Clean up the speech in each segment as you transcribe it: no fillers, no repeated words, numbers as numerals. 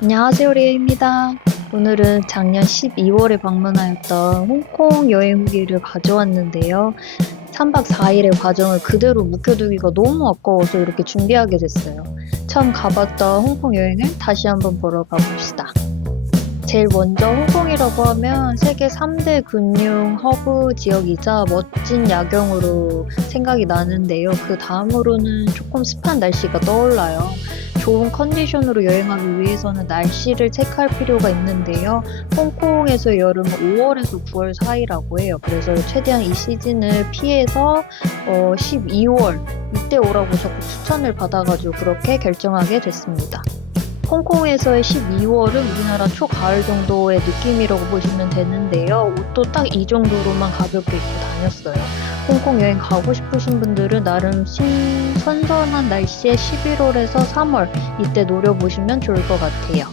안녕하세요, 리에입니다. 오늘은 작년 12월에 방문하였던 홍콩 여행 후기를 가져왔는데요. 3박 4일의 과정을 그대로 묵혀두기가 너무 아까워서 이렇게 준비하게 됐어요. 처음 가봤던 홍콩 여행을 다시 한번 보러 가봅시다. 제일 먼저 홍콩이라고 하면 세계 3대 금융 허브 지역이자 멋진 야경으로 생각이 나는데요. 그 다음으로는 조금 습한 날씨가 떠올라요. 좋은 컨디션으로 여행하기 위해서는 날씨를 체크할 필요가 있는데요. 홍콩에서의 여름은 5월에서 9월 사이라고 해요. 그래서 최대한 이 시즌을 피해서 12월 이때 오라고 자꾸 추천을 받아가지고 그렇게 결정하게 됐습니다. 홍콩에서의 12월은 우리나라 초가을 정도의 느낌이라고 보시면 되는데요. 옷도 딱 이 정도로만 가볍게 입고 다녔어요. 홍콩 여행 가고 싶으신 분들은 나름 선선한 날씨에 11월에서 3월 이때 노려보시면 좋을 것 같아요.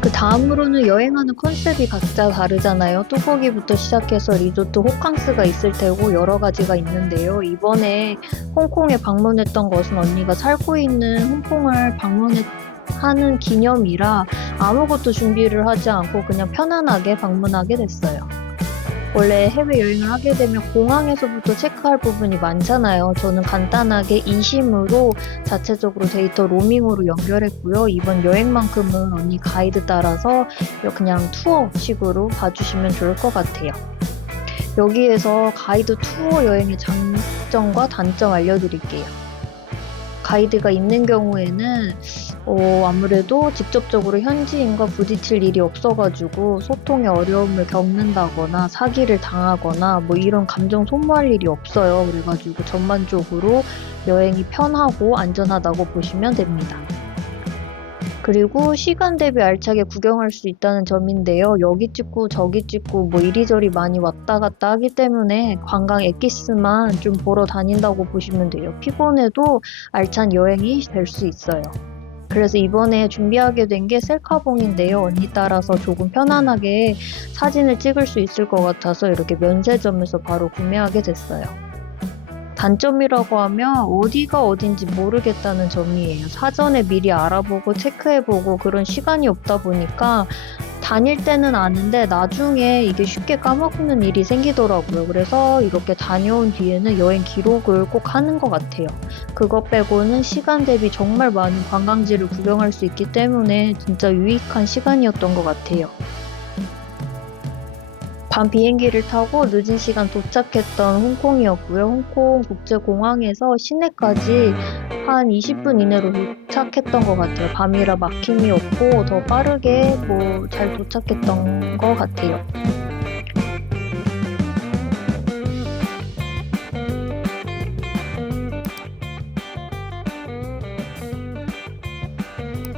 그 다음으로는 여행하는 컨셉이 각자 다르잖아요. 뚜벅이부터 시작해서 리조트 호캉스가 있을 테고 여러 가지가 있는데요. 이번에 홍콩에 방문했던 것은 언니가 살고 있는 홍콩을 하는 기념이라 아무것도 준비를 하지 않고 그냥 편안하게 방문하게 됐어요. 원래 해외여행을 하게 되면 공항에서부터 체크할 부분이 많잖아요. 저는 간단하게 이심으로 자체적으로 데이터 로밍으로 연결했고요. 이번 여행만큼은 언니 가이드 따라서 그냥 투어식으로 봐주시면 좋을 것 같아요. 여기에서 가이드 투어 여행의 장점과 단점 알려드릴게요. 가이드가 있는 경우에는 아무래도 직접적으로 현지인과 부딪힐 일이 없어가지고 소통에 어려움을 겪는다거나 사기를 당하거나 뭐 이런 감정 소모할 일이 없어요. 그래가지고 전반적으로 여행이 편하고 안전하다고 보시면 됩니다. 그리고 시간 대비 알차게 구경할 수 있다는 점인데요. 여기 찍고 저기 찍고 뭐 이리저리 많이 왔다 갔다 하기 때문에 관광 엑기스만 좀 보러 다닌다고 보시면 돼요. 피곤해도 알찬 여행이 될 수 있어요. 그래서 이번에 준비하게 된 게 셀카봉인데요. 언니 따라서 조금 편안하게 사진을 찍을 수 있을 것 같아서 이렇게 면세점에서 바로 구매하게 됐어요. 단점이라고 하면 어디가 어딘지 모르겠다는 점이에요. 사전에 미리 알아보고 체크해보고 그런 시간이 없다 보니까 다닐 때는 아는데 나중에 이게 쉽게 까먹는 일이 생기더라고요. 그래서 이렇게 다녀온 뒤에는 여행 기록을 꼭 하는 것 같아요. 그것 빼고는 시간 대비 정말 많은 관광지를 구경할 수 있기 때문에 진짜 유익한 시간이었던 것 같아요. 밤 비행기를 타고 늦은 시간 도착했던 홍콩이었고요. 홍콩 국제공항에서 시내까지 한 20분 이내로 도착했던 것 같아요. 밤이라 막힘이 없고 더 빠르게 잘 도착했던 것 같아요.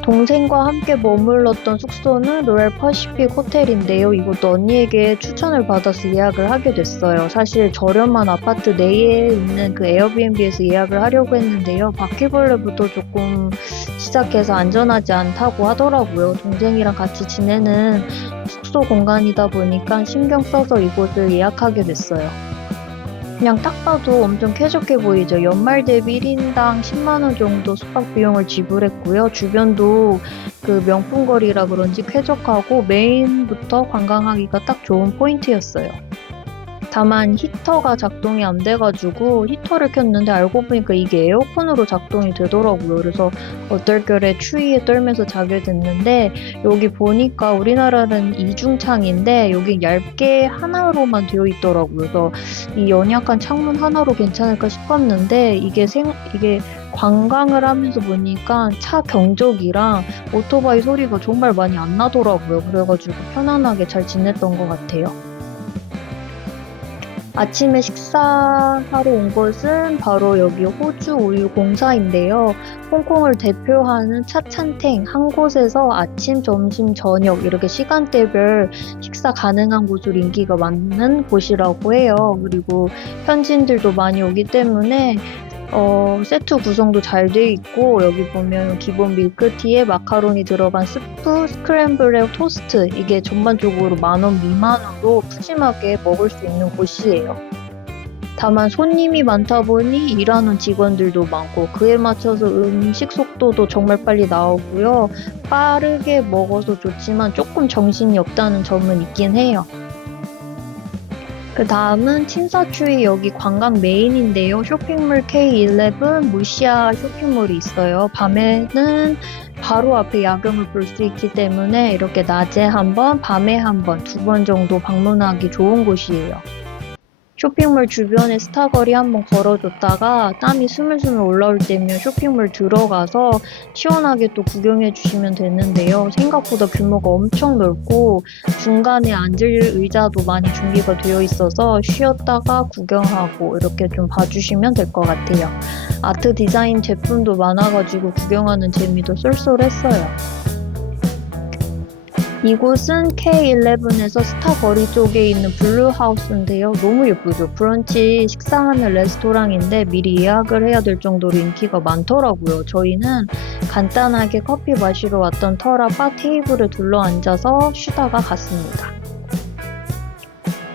동생과 함께 머물렀던 숙소는 로얄 퍼시픽 호텔인데요. 이것도 언니에게 추천을 받아서 예약을 하게 됐어요. 사실 저렴한 아파트 내에 있는 그 에어비앤비에서 예약을 하려고 했는데요. 바퀴벌레부터 조금 시작해서 안전하지 않다고 하더라고요. 동생이랑 같이 지내는 숙소 공간이다 보니까 신경 써서 이곳을 예약하게 됐어요. 그냥 딱 봐도 엄청 쾌적해 보이죠. 연말 대비 1인당 10만원 정도 숙박 비용을 지불했고요. 주변도 그 명품거리라 그런지 쾌적하고 메인부터 관광하기가 딱 좋은 포인트였어요. 다만 히터가 작동이 안 돼가지고 히터를 켰는데 알고 보니까 이게 에어컨으로 작동이 되더라고요. 그래서 얼떨결에 추위에 떨면서 자게 됐는데 여기 보니까 우리나라는 이중창인데 여기 얇게 하나로만 되어 있더라고요. 그래서 이 연약한 창문 하나로 괜찮을까 싶었는데 이게 관광을 하면서 보니까 차 경적이랑 오토바이 소리가 정말 많이 안 나더라고요. 그래가지고 편안하게 잘 지냈던 것 같아요. 아침에 식사하러 온 곳은 바로 여기 호주 우유 공사인데요. 홍콩을 대표하는 차찬탱 한 곳에서 아침, 점심, 저녁 이렇게 시간대별 식사 가능한 곳으로 인기가 많은 곳이라고 해요. 그리고 현지인들도 많이 오기 때문에 세트 구성도 잘 돼 있고 여기 보면 기본 밀크티에 마카로니 들어간 스프, 스크램블 에그 토스트 이게 전반적으로 10,000원 미만으로 푸짐하게 먹을 수 있는 곳이에요. 다만 손님이 많다 보니 일하는 직원들도 많고 그에 맞춰서 음식 속도도 정말 빨리 나오고요. 빠르게 먹어서 좋지만 조금 정신이 없다는 점은 있긴 해요. 그 다음은 친사추이 여기 관광 메인인데요. 쇼핑몰 K11 무시아 쇼핑몰이 있어요. 밤에는 바로 앞에 야경을 볼 수 있기 때문에 이렇게 낮에 한 번, 밤에 한 번, 두 번 정도 방문하기 좋은 곳이에요. 쇼핑몰 주변에 스타거리 한번 걸어줬다가 땀이 스물스물 올라올 때면 쇼핑몰 들어가서 시원하게 또 구경해 주시면 되는데요. 생각보다 규모가 엄청 넓고 중간에 앉을 의자도 많이 준비가 되어 있어서 쉬었다가 구경하고 이렇게 좀 봐주시면 될 것 같아요. 아트 디자인 제품도 많아가지고 구경하는 재미도 쏠쏠했어요. 이곳은 K11에서 스타 거리 쪽에 있는 블루하우스인데요. 너무 예쁘죠? 브런치 식사하는 레스토랑인데 미리 예약을 해야 될 정도로 인기가 많더라고요. 저희는 간단하게 커피 마시러 왔던 터라 바 테이블에 둘러 앉아서 쉬다가 갔습니다.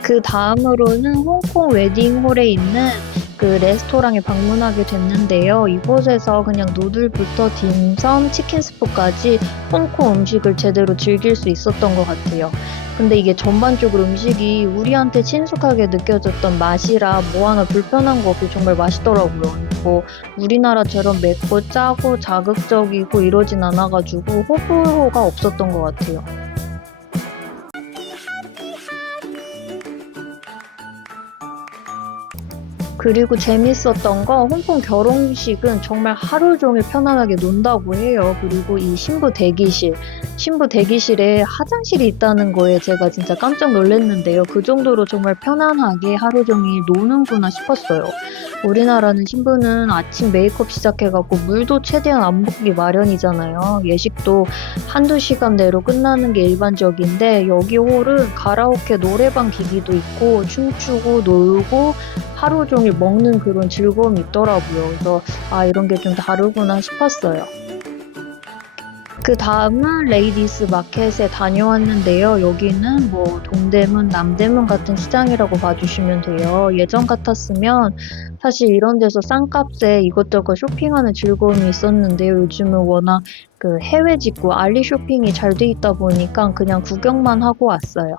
그 다음으로는 홍콩 웨딩홀에 있는 그 레스토랑에 방문하게 됐는데요. 이곳에서 그냥 누들부터 딤섬, 치킨스프까지 홍콩 음식을 제대로 즐길 수 있었던 것 같아요. 근데 이게 전반적으로 음식이 우리한테 친숙하게 느껴졌던 맛이라 뭐 하나 불편한 거 없이 정말 맛있더라고요. 뭐 우리나라처럼 맵고 짜고 자극적이고 이러진 않아가지고 호불호가 없었던 것 같아요. 그리고 재밌었던 거 홍콩 결혼식은 정말 하루 종일 편안하게 논다고 해요. 그리고 이 신부 대기실에 화장실이 있다는 거에 제가 진짜 깜짝 놀랐는데요. 그 정도로 정말 편안하게 하루 종일 노는구나 싶었어요. 우리나라는 신부는 아침 메이크업 시작해갖고 물도 최대한 안 붓기 마련이잖아요. 예식도 한두 시간 내로 끝나는 게 일반적인데 여기 홀은 가라오케 노래방 기기도 있고 춤추고 놀고 하루 종일 먹는 그런 즐거움이 있더라고요. 그래서 이런 게 좀 다르구나 싶었어요. 그 다음은 레이디스 마켓에 다녀왔는데요. 여기는 뭐 동대문, 남대문 같은 시장이라고 봐주시면 돼요. 예전 같았으면 사실 이런 데서 싼 값에 이것저것 쇼핑하는 즐거움이 있었는데요. 요즘은 워낙 그 해외 직구 알리 쇼핑이 잘 돼 있다 보니까 그냥 구경만 하고 왔어요.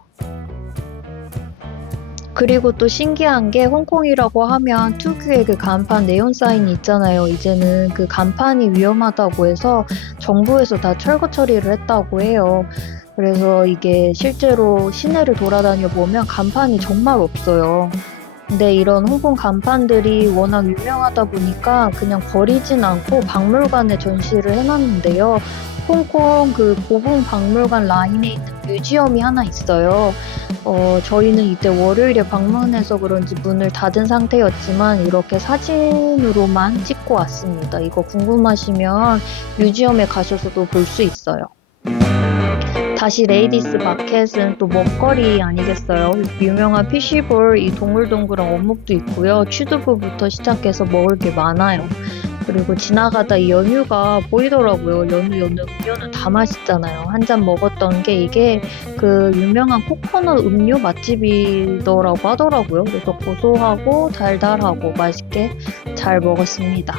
그리고 또 신기한 게 홍콩이라고 하면 특유의 그 간판 네온 사인이 있잖아요. 이제는 그 간판이 위험하다고 해서 정부에서 다 철거 처리를 했다고 해요. 그래서 이게 실제로 시내를 돌아다녀 보면 간판이 정말 없어요. 근데 이런 홍콩 간판들이 워낙 유명하다 보니까 그냥 버리진 않고 박물관에 전시를 해놨는데요. 홍콩 그 고궁 박물관 라인에 있는 뮤지엄이 하나 있어요. 저희는 이때 월요일에 방문해서 그런지 문을 닫은 상태였지만 이렇게 사진으로만 찍고 왔습니다. 이거 궁금하시면 뮤지엄에 가셔서도 볼 수 있어요. 다시 레이디스 마켓은 또 먹거리 아니겠어요? 유명한 피쉬볼, 이 동글동글한 어묵도 있고요. 취두부부터 시작해서 먹을 게 많아요. 그리고 지나가다 이 연유가 보이더라고요. 음료는 다 맛있잖아요. 한 잔 먹었던 게 이게 그 유명한 코코넛 음료 맛집이더라고 하더라고요. 그래서 고소하고 달달하고 맛있게 잘 먹었습니다.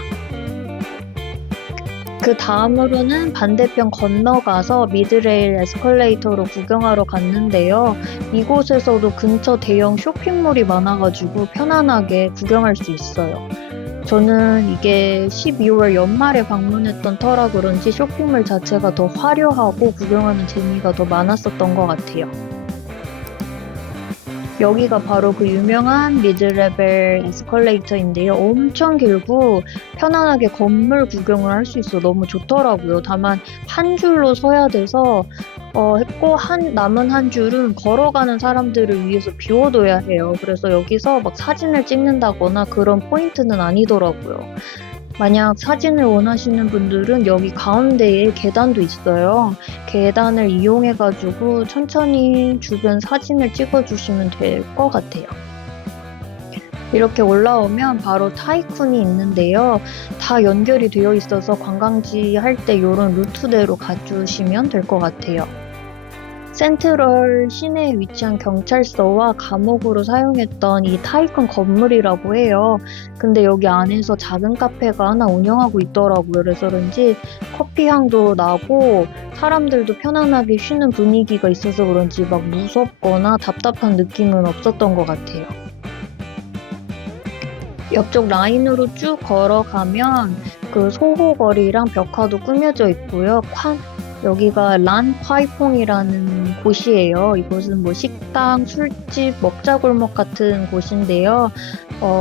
그 다음으로는 반대편 건너가서 미드레일 에스컬레이터로 구경하러 갔는데요. 이곳에서도 근처 대형 쇼핑몰이 많아가지고 편안하게 구경할 수 있어요. 저는 이게 12월 연말에 방문했던 터라 그런지 쇼핑몰 자체가 더 화려하고 구경하는 재미가 더 많았었던 것 같아요. 여기가 바로 그 유명한 미드레벨 에스컬레이터인데요. 엄청 길고 편안하게 건물 구경을 할 수 있어 너무 좋더라고요. 다만 한 줄로 서야 돼서 했고 남은 한 줄은 걸어가는 사람들을 위해서 비워둬야 해요. 그래서 여기서 막 사진을 찍는다거나 그런 포인트는 아니더라고요. 만약 사진을 원하시는 분들은 여기 가운데에 계단도 있어요. 계단을 이용해가지고 천천히 주변 사진을 찍어주시면 될 것 같아요. 이렇게 올라오면 바로 타이쿤이 있는데요. 다 연결이 되어 있어서 관광지 할 때 이런 루트대로 가주시면 될 것 같아요. 센트럴 시내에 위치한 경찰서와 감옥으로 사용했던 이 타이큰 건물이라고 해요. 근데 여기 안에서 작은 카페가 하나 운영하고 있더라고요. 그래서 그런지 커피 향도 나고 사람들도 편안하게 쉬는 분위기가 있어서 그런지 막 무섭거나 답답한 느낌은 없었던 것 같아요. 옆쪽 라인으로 쭉 걸어가면 그 소호 거리랑 벽화도 꾸며져 있고요. 여기가 란콰이퐁이라는 곳이에요. 이곳은 뭐 식당, 술집, 먹자골목 같은 곳인데요.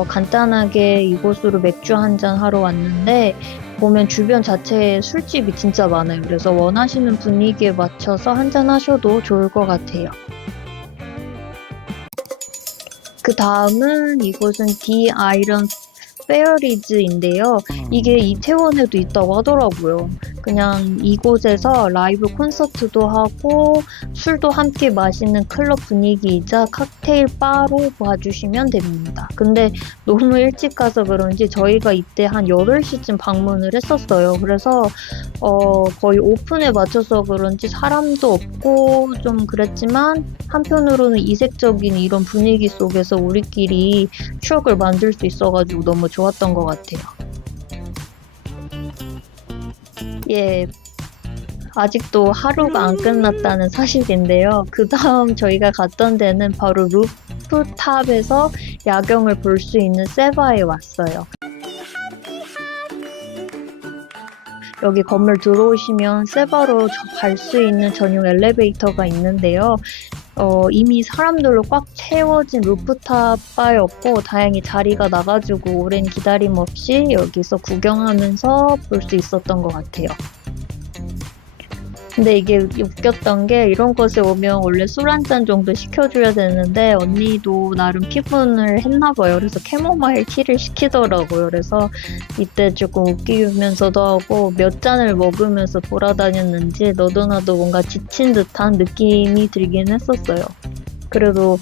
간단하게 이곳으로 맥주 한잔 하러 왔는데 보면 주변 자체에 술집이 진짜 많아요. 그래서 원하시는 분위기에 맞춰서 한잔 하셔도 좋을 것 같아요. 그 다음은 이곳은 디 아이런 페어리즈인데요. 이게 이태원에도 있다고 하더라고요. 그냥 이곳에서 라이브 콘서트도 하고 술도 함께 마시는 클럽 분위기이자 칵테일 바로 봐주시면 됩니다. 근데 너무 일찍 가서 그런지 저희가 이때 한 8시쯤 방문을 했었어요. 그래서 거의 오픈에 맞춰서 그런지 사람도 없고 좀 그랬지만 한편으로는 이색적인 이런 분위기 속에서 우리끼리 추억을 만들 수 있어가지고 너무 좋았던 것 같아요. 예, 아직도 하루가 안 끝났다는 사실인데요. 그 다음 저희가 갔던 데는 바로 루프탑에서 야경을 볼 수 있는 세바에 왔어요. 여기 건물 들어오시면 세바로 갈 수 있는 전용 엘리베이터가 있는데요. 이미 사람들로 꽉 채워진 루프탑 바였고 다행히 자리가 나가지고 오랜 기다림 없이 여기서 구경하면서 볼 수 있었던 것 같아요. 근데 이게 웃겼던 게 이런 곳에 오면 원래 술 한 잔 정도 시켜줘야 되는데 언니도 나름 피곤을 했나 봐요. 그래서 캐모마일 티를 시키더라고요. 그래서 이때 조금 웃기면서도 하고 몇 잔을 먹으면서 돌아다녔는지 너도 나도 뭔가 지친 듯한 느낌이 들긴 했었어요. 그래도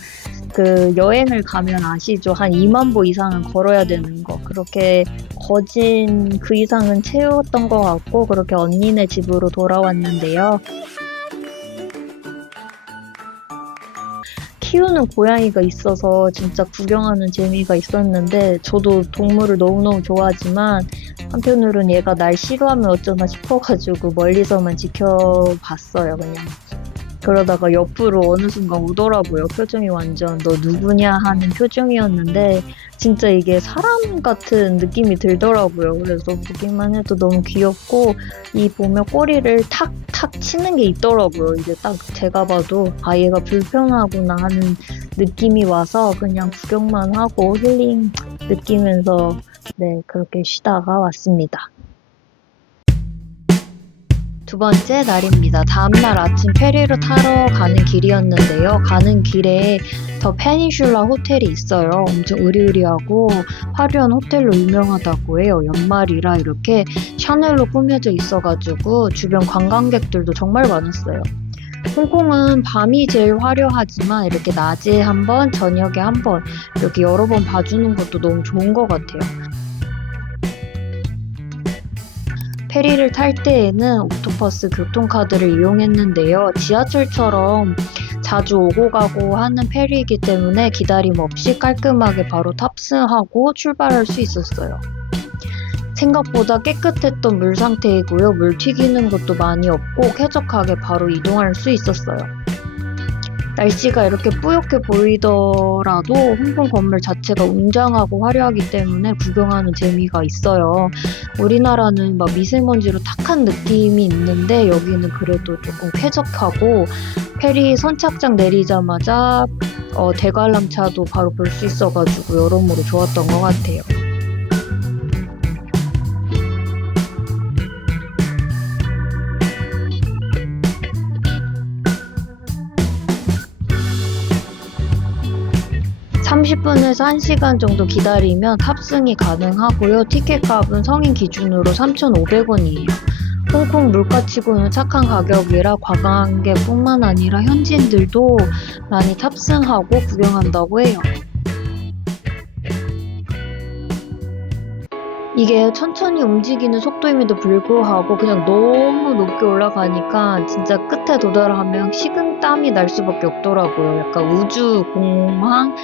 그 여행을 가면 아시죠? 한 2만 보 이상은 걸어야 되는 거. 그렇게 거진 그 이상은 채웠던 것 같고 그렇게 언니네 집으로 돌아왔는데요. 키우는 고양이가 있어서 진짜 구경하는 재미가 있었는데 저도 동물을 너무너무 좋아하지만 한편으로는 얘가 날 싫어하면 어쩌나 싶어가지고 멀리서만 지켜봤어요, 그냥. 그러다가 옆으로 어느 순간 오더라고요. 표정이 완전 너 누구냐 하는 표정이었는데 진짜 이게 사람 같은 느낌이 들더라고요. 그래서 보기만 해도 너무 귀엽고 이 보면 꼬리를 탁탁 치는 게 있더라고요. 이제 딱 제가 봐도 아 얘가 불편하구나 하는 느낌이 와서 그냥 구경만 하고 힐링 느끼면서 네 그렇게 쉬다가 왔습니다. 두 번째 날입니다. 다음날 아침 페리를 타러 가는 길이었는데요. 가는 길에 더 페니슐라 호텔이 있어요. 엄청 으리으리하고 화려한 호텔로 유명하다고 해요. 연말이라 이렇게 샤넬로 꾸며져 있어가지고 주변 관광객들도 정말 많았어요. 홍콩은 밤이 제일 화려하지만 이렇게 낮에 한 번, 저녁에 한 번 이렇게 여러 번 봐주는 것도 너무 좋은 것 같아요. 페리를 탈 때에는 옥토퍼스 교통카드를 이용했는데요. 지하철처럼 자주 오고 가고 하는 페리이기 때문에 기다림 없이 깔끔하게 바로 탑승하고 출발할 수 있었어요. 생각보다 깨끗했던 물 상태이고요. 물 튀기는 것도 많이 없고 쾌적하게 바로 이동할 수 있었어요. 날씨가 이렇게 뿌옇게 보이더라도 홍콩 건물 자체가 웅장하고 화려하기 때문에 구경하는 재미가 있어요. 우리나라는 막 미세먼지로 탁한 느낌이 있는데 여기는 그래도 조금 쾌적하고 페리 선착장 내리자마자 대관람차도 바로 볼 수 있어가지고 여러모로 좋았던 것 같아요. 30분에서 1시간 정도 기다리면 탑승이 가능하고요. 티켓값은 성인 기준으로 3,500원이에요. 홍콩 물가치고는 착한 가격이라 관광객뿐만 아니라 현지인들도 많이 탑승하고 구경한다고 해요. 이게 천천히 움직이는 속도임에도 불구하고 그냥 너무 높게 올라가니까 진짜 끝에 도달하면 식은땀이 날 수밖에 없더라고요. 약간 우주 공항,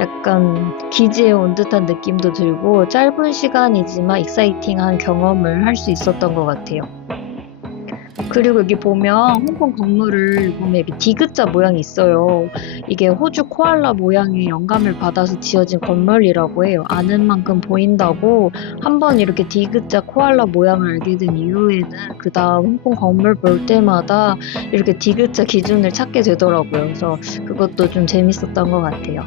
약간 기지에 온 듯한 느낌도 들고 짧은 시간이지만 익사이팅한 경험을 할 수 있었던 것 같아요. 그리고 여기 보면 홍콩 건물을 보면 이렇게 디귿자 모양이 있어요. 이게 호주 코알라 모양의 영감을 받아서 지어진 건물이라고 해요. 아는 만큼 보인다고 한번 이렇게 디귿자 코알라 모양을 알게 된 이후에는 그 다음 홍콩 건물 볼 때마다 이렇게 디귿자 기준을 찾게 되더라고요. 그래서 그것도 좀 재밌었던 것 같아요.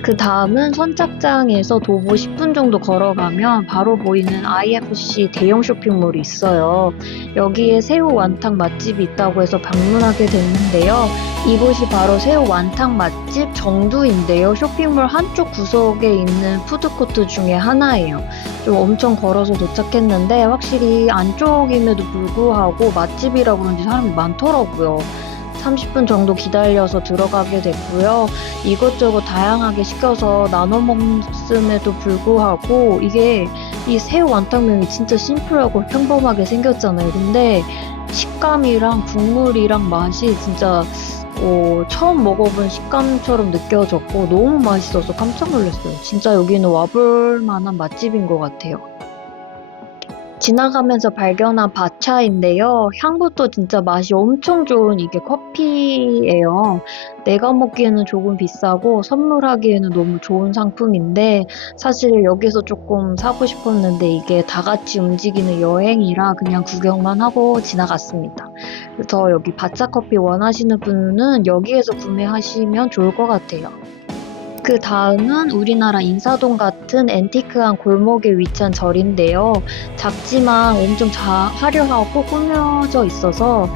그 다음은 선착장에서 도보 10분 정도 걸어가면 바로 보이는 IFC 대형 쇼핑몰이 있어요. 여기에 새우 완탕 맛집이 있다고 해서 방문하게 됐는데요. 이곳이 바로 새우 완탕 맛집 정두인데요. 쇼핑몰 한쪽 구석에 있는 푸드코트 중에 하나예요. 좀 엄청 걸어서 도착했는데 확실히 안쪽임에도 불구하고 맛집이라 그런지 사람이 많더라고요. 30분 정도 기다려서 들어가게 됐고요. 이것저것 다양하게 시켜서 나눠 먹음에도 불구하고 이게 이 새우 완탕면이 진짜 심플하고 평범하게 생겼잖아요. 근데 식감이랑 국물이랑 맛이 진짜 처음 먹어본 식감처럼 느껴졌고 너무 맛있어서 깜짝 놀랐어요. 진짜 여기는 와볼 만한 맛집인 것 같아요. 지나가면서 발견한 바차인데요. 향부터 진짜 맛이 엄청 좋은 이게 커피예요. 내가 먹기에는 조금 비싸고 선물하기에는 너무 좋은 상품인데 사실 여기서 조금 사고 싶었는데 이게 다 같이 움직이는 여행이라 그냥 구경만 하고 지나갔습니다. 그래서 여기 바차 커피 원하시는 분은 여기에서 구매하시면 좋을 것 같아요. 그 다음은 우리나라 인사동 같은 앤티크한 골목에 위치한 절인데요. 작지만 엄청 화려하고 꾸며져 있어서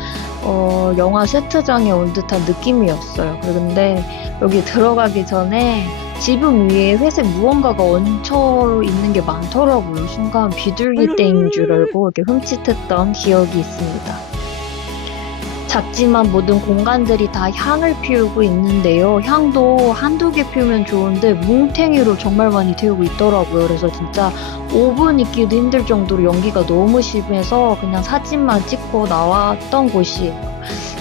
영화 세트장에 온 듯한 느낌이었어요. 그런데 여기 들어가기 전에 지붕 위에 회색 무언가가 얹혀 있는 게 많더라고요. 순간 비둘기 떼인 줄 알고 이렇게 흠칫했던 기억이 있습니다. 작지만 모든 공간들이 다 향을 피우고 있는데요. 향도 한두 개 피우면 좋은데 뭉탱이로 정말 많이 태우고 있더라고요. 그래서 진짜 5분 있기도 힘들 정도로 연기가 너무 심해서 그냥 사진만 찍고 나왔던 곳이에요.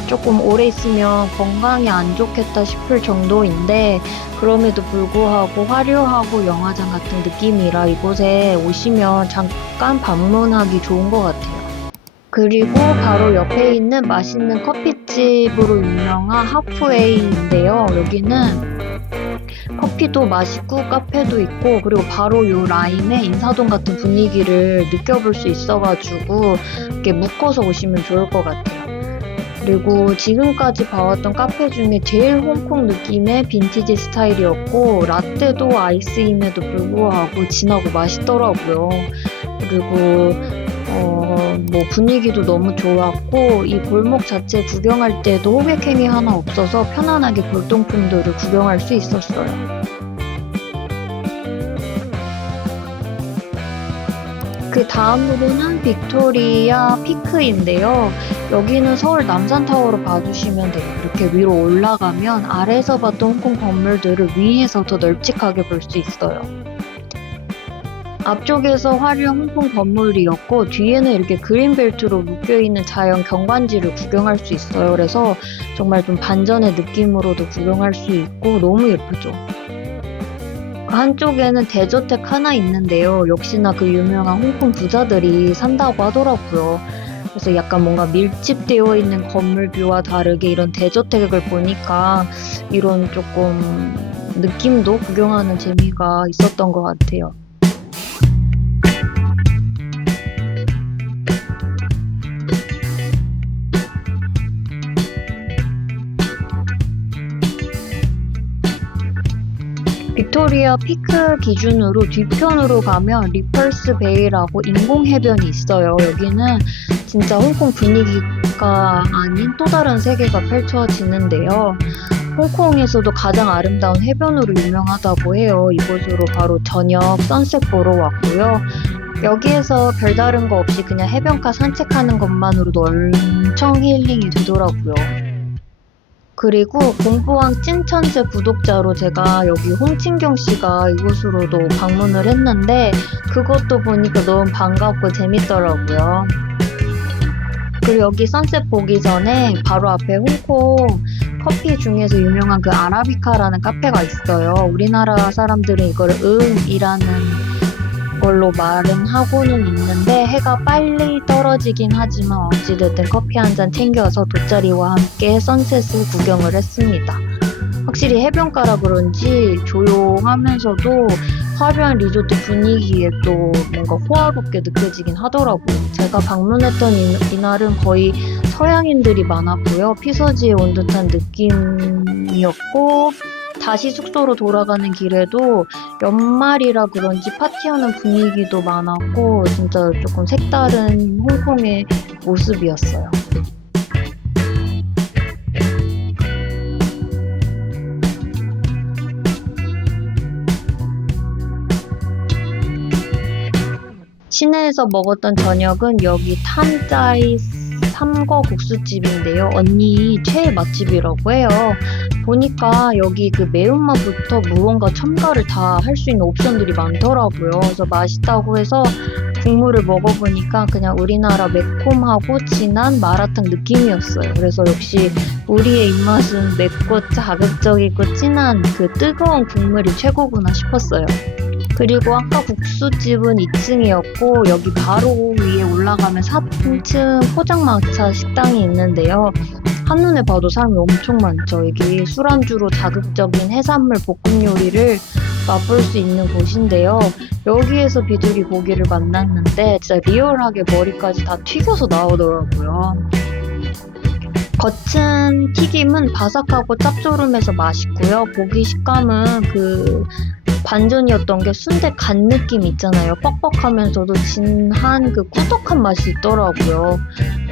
조금 오래 있으면 건강에 안 좋겠다 싶을 정도인데 그럼에도 불구하고 화려하고 영화장 같은 느낌이라 이곳에 오시면 잠깐 방문하기 좋은 것 같아요. 그리고 바로 옆에 있는 맛있는 커피집으로 유명한 하프웨이인데요. 여기는 커피도 맛있고 카페도 있고 그리고 바로 요 라인에 인사동 같은 분위기를 느껴볼 수 있어가지고 이렇게 묶어서 오시면 좋을 것 같아요. 그리고 지금까지 봐왔던 카페 중에 제일 홍콩 느낌의 빈티지 스타일이었고 라떼도 아이스임에도 불구하고 진하고 맛있더라고요. 그리고 분위기도 너무 좋았고 이 골목 자체 구경할 때도 호객행위 하나 없어서 편안하게 골동품들을 구경할 수 있었어요. 그 다음으로는 빅토리아 피크인데요. 여기는 서울 남산타워로 봐주시면 돼요. 이렇게 위로 올라가면 아래에서 봤던 홍콩 건물들을 위에서 더 널찍하게 볼 수 있어요. 앞쪽에서 화려한 홍콩 건물이었고 뒤에는 이렇게 그린벨트로 묶여있는 자연 경관지를 구경할 수 있어요. 그래서 정말 좀 반전의 느낌으로도 구경할 수 있고 너무 예쁘죠. 그 한쪽에는 대저택 하나 있는데요. 역시나 그 유명한 홍콩 부자들이 산다고 하더라고요. 그래서 약간 뭔가 밀집되어 있는 건물 뷰와 다르게 이런 대저택을 보니까 이런 조금 느낌도 구경하는 재미가 있었던 것 같아요. 빅토리아 피크 기준으로 뒤편으로 가면 리펄스 베이라고 인공 해변이 있어요. 여기는 진짜 홍콩 분위기가 아닌 또 다른 세계가 펼쳐지는데요. 홍콩에서도 가장 아름다운 해변으로 유명하다고 해요. 이곳으로 바로 저녁 선셋 보러 왔고요. 여기에서 별다른 거 없이 그냥 해변가 산책하는 것만으로도 엄청 힐링이 되더라고요. 그리고 공부왕 찐천재 구독자로 제가 여기 홍진경 씨가 이곳으로도 방문을 했는데 그것도 보니까 너무 반갑고 재밌더라고요. 그리고 여기 선셋 보기 전에 바로 앞에 홍콩 커피 중에서 유명한 그 아라비카라는 카페가 있어요. 우리나라 사람들은 이거를 음이라는 걸로 말은 하고는 있는데 해가 빨리 떨어지긴 하지만 어찌됐든 커피 한 잔 챙겨서 돗자리와 함께 선셋을 구경을 했습니다. 확실히 해변가라 그런지 조용하면서도 화려한 리조트 분위기에 또 뭔가 호화롭게 느껴지긴 하더라고요. 제가 방문했던 이날은 거의 서양인들이 많았고요. 피서지에 온 듯한 느낌이었고 다시 숙소로 돌아가는 길에도 연말이라 그런지 파티하는 분위기도 많았고 진짜 조금 색다른 홍콩의 모습이었어요. 시내에서 먹었던 저녁은 여기 탐짜이 삼거 국수집인데요. 언니 최애 맛집이라고 해요. 보니까 여기 그 매운맛부터 무언가 첨가를 다 할 수 있는 옵션들이 많더라고요. 그래서 맛있다고 해서 국물을 먹어보니까 그냥 우리나라 매콤하고 진한 마라탕 느낌이었어요. 그래서 역시 우리의 입맛은 맵고 자극적이고 진한 그 뜨거운 국물이 최고구나 싶었어요. 그리고 아까 국수집은 2층이었고 여기 바로 위에 올라가면 4층 포장마차 식당이 있는데요. 한눈에 봐도 사람이 엄청 많죠. 여기 술안주로 자극적인 해산물 볶음 요리를 맛볼 수 있는 곳인데요. 여기에서 비둘기 고기를 만났는데 진짜 리얼하게 머리까지 다 튀겨서 나오더라고요. 겉은 튀김은 바삭하고 짭조름해서 맛있고요. 고기 식감은 그 반전이었던 게 순대 간 느낌 있잖아요. 뻑뻑하면서도 진한 그 꾸덕한 맛이 있더라고요.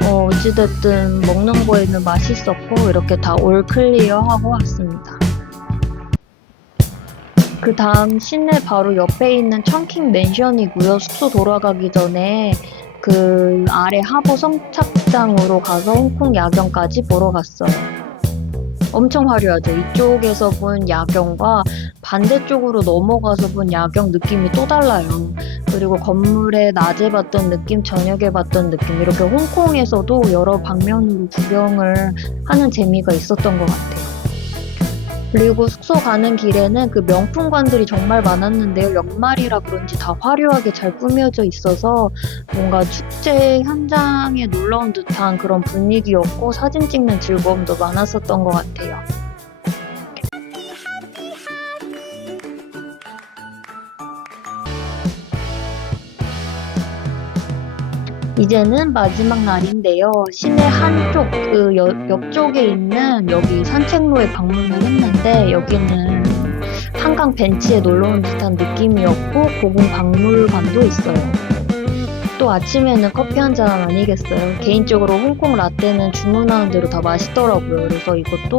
어찌됐든 먹는 거에는 맛있었고 이렇게 다 올 클리어하고 왔습니다. 그 다음 시내 바로 옆에 있는 청킹 맨션이고요. 숙소 돌아가기 전에 그 아래 하부 성착장으로 가서 홍콩 야경까지 보러 갔어요. 엄청 화려하죠. 이쪽에서 본 야경과 반대쪽으로 넘어가서 본 야경 느낌이 또 달라요. 그리고 건물에 낮에 봤던 느낌, 저녁에 봤던 느낌 이렇게 홍콩에서도 여러 방면으로 구경을 하는 재미가 있었던 것 같아요. 그리고 숙소 가는 길에는 그 명품관들이 정말 많았는데요. 연말이라 그런지 다 화려하게 잘 꾸며져 있어서 뭔가 축제 현장에 놀러 온 듯한 그런 분위기였고 사진 찍는 즐거움도 많았었던 것 같아요. 이제는 마지막 날인데요. 시내 한쪽 그 옆쪽에 있는 여기 산책로에 방문을 했는데 여기는 한강 벤치에 놀러 온 듯한 느낌이었고 고궁 박물관도 있어요. 또 아침에는 커피 한잔 아니겠어요. 개인적으로 홍콩 라떼는 주문하는 대로 다 맛있더라고요. 그래서 이것도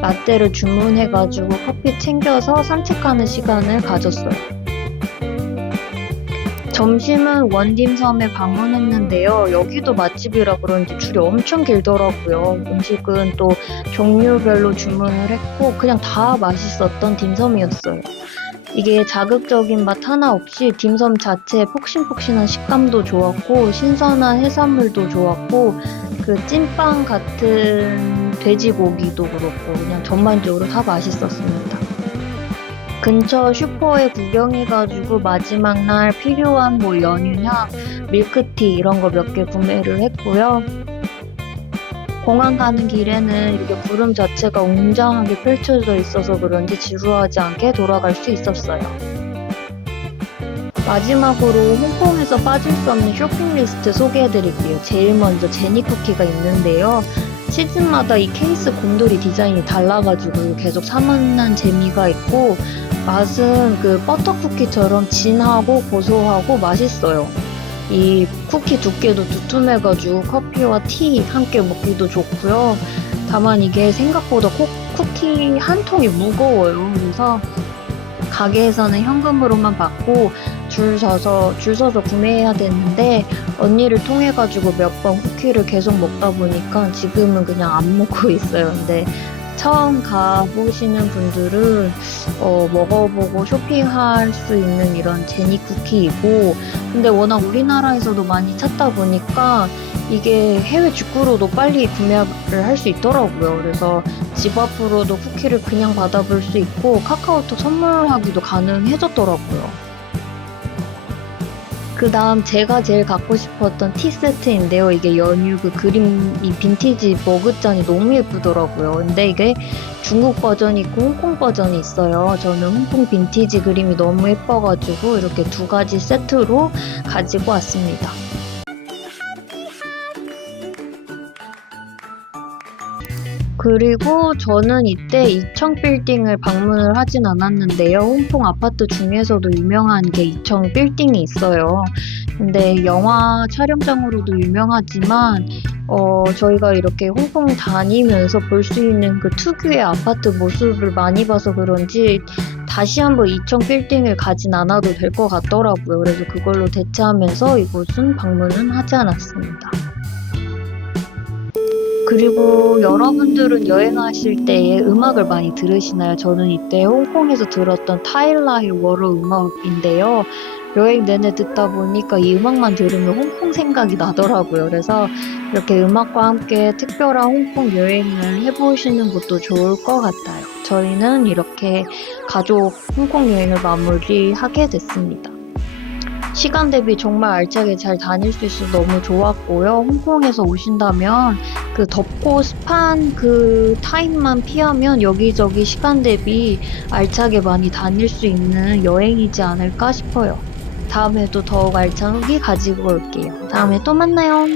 라떼를 주문해가지고 커피 챙겨서 산책하는 시간을 가졌어요. 점심은 원딤섬에 방문했는데요. 여기도 맛집이라 그런지 줄이 엄청 길더라고요. 음식은 또 종류별로 주문을 했고 그냥 다 맛있었던 딤섬이었어요. 이게 자극적인 맛 하나 없이 딤섬 자체의 폭신폭신한 식감도 좋았고 신선한 해산물도 좋았고 그 찐빵 같은 돼지고기도 그렇고 그냥 전반적으로 다 맛있었습니다. 근처 슈퍼에 구경해가지고 마지막 날 필요한 뭐 연유향, 밀크티 이런 거 몇 개 구매를 했고요. 공항 가는 길에는 이렇게 구름 자체가 웅장하게 펼쳐져 있어서 그런지 지루하지 않게 돌아갈 수 있었어요. 마지막으로 홍콩에서 빠질 수 없는 쇼핑 리스트 소개해드릴게요. 제일 먼저 제니 쿠키가 있는데요. 시즌마다 이 케이스 곰돌이 디자인이 달라가지고 계속 사먹는 재미가 있고 맛은 그 버터 쿠키처럼 진하고 고소하고 맛있어요. 이 쿠키 두께도 두툼해가지고 커피와 티 함께 먹기도 좋고요. 다만 이게 생각보다 쿠키 한 통이 무거워요. 그래서 가게에서는 현금으로만 받고 줄 서서 구매해야 되는데 언니를 통해가지고 몇 번 쿠키를 계속 먹다 보니까 지금은 그냥 안 먹고 있어요. 근데 처음 가보시는 분들은 먹어보고 쇼핑할 수 있는 이런 제니 쿠키이고, 근데 워낙 우리나라에서도 많이 찾다 보니까 이게 해외 직구로도 빨리 구매를 할 수 있더라고요. 그래서 집 앞으로도 쿠키를 그냥 받아볼 수 있고 카카오톡 선물하기도 가능해졌더라고요. 그 다음 제가 제일 갖고 싶었던 티 세트인데요. 이게 연유 그 그림, 이 빈티지 머그잔이 너무 예쁘더라고요. 근데 이게 중국 버전이 있고 홍콩 버전이 있어요. 저는 홍콩 빈티지 그림이 너무 예뻐가지고 이렇게 두 가지 세트로 가지고 왔습니다. 그리고 저는 이때 이청 빌딩을 방문을 하진 않았는데요. 홍콩 아파트 중에서도 유명한 게 이청 빌딩이 있어요. 근데 영화 촬영장으로도 유명하지만 저희가 이렇게 홍콩 다니면서 볼 수 있는 그 특유의 아파트 모습을 많이 봐서 그런지 다시 한번 이청 빌딩을 가진 않아도 될 것 같더라고요. 그래서 그걸로 대체하면서 이곳은 방문은 하지 않았습니다. 그리고 여러분들은 여행하실 때에 음악을 많이 들으시나요? 저는 이때 홍콩에서 들었던 타일라의 워러 음악인데요. 여행 내내 듣다 보니까 이 음악만 들으면 홍콩 생각이 나더라고요. 그래서 이렇게 음악과 함께 특별한 홍콩 여행을 해보시는 것도 좋을 것 같아요. 저희는 이렇게 가족 홍콩 여행을 마무리하게 됐습니다. 시간 대비 정말 알차게 잘 다닐 수 있어서 너무 좋았고요. 홍콩에서 오신다면 그 덥고 습한 그 타임만 피하면 여기저기 시간 대비 알차게 많이 다닐 수 있는 여행이지 않을까 싶어요. 다음에도 더욱 알찬 후기 가지고 올게요. 다음에 또 만나요.